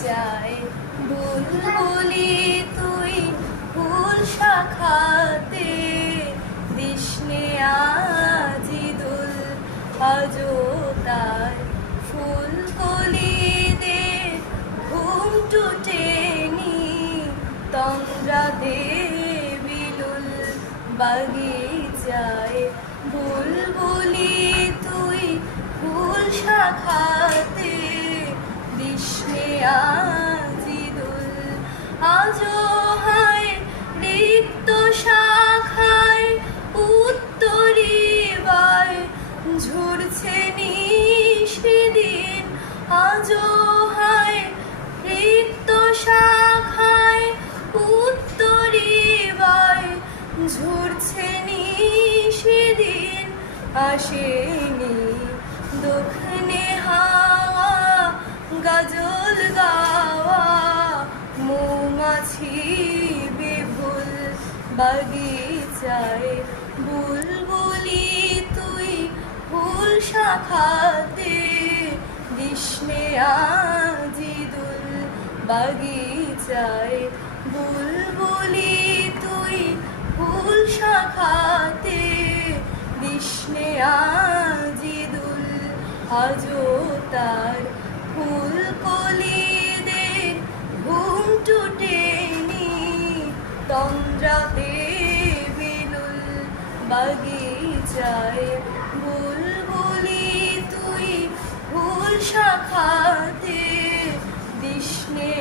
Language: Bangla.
বাগিচায় বুলবুলি তুই ফুল শাখাতে দিসনে আজি দুল আজো তার ফুলকলিদের ঘুম টুটেনি তন্দ্রা দে বিলুল বাগিচায় বুলবুলি তুই ফুল শাখাতে দিসনে আজি দুল আজো হায় রিক্ত শাখায় উত্তরিবার ঝরছে নিশিদিন আজো হায় রিক্ত শাখায় উত্তরিবার ঝরছে নিশিদিন আসেনি দক্ষিণে হাওয়া গজল গাওয়া মৌমাছি বিভুল বাগিচায় বুলবুলি তুই ফুল শাখাতে দিসনে আজি দুল বাগিচায় বুলবুলি তুই ফুল শাখাতে দিসনে আজি দুল আজো তার ফুলকলিদের ঘুম টুটেনি তন্দ্রাতে বিলুল বাগিচায় বুলবুলি তুই ফুল শাখাতে দিসনে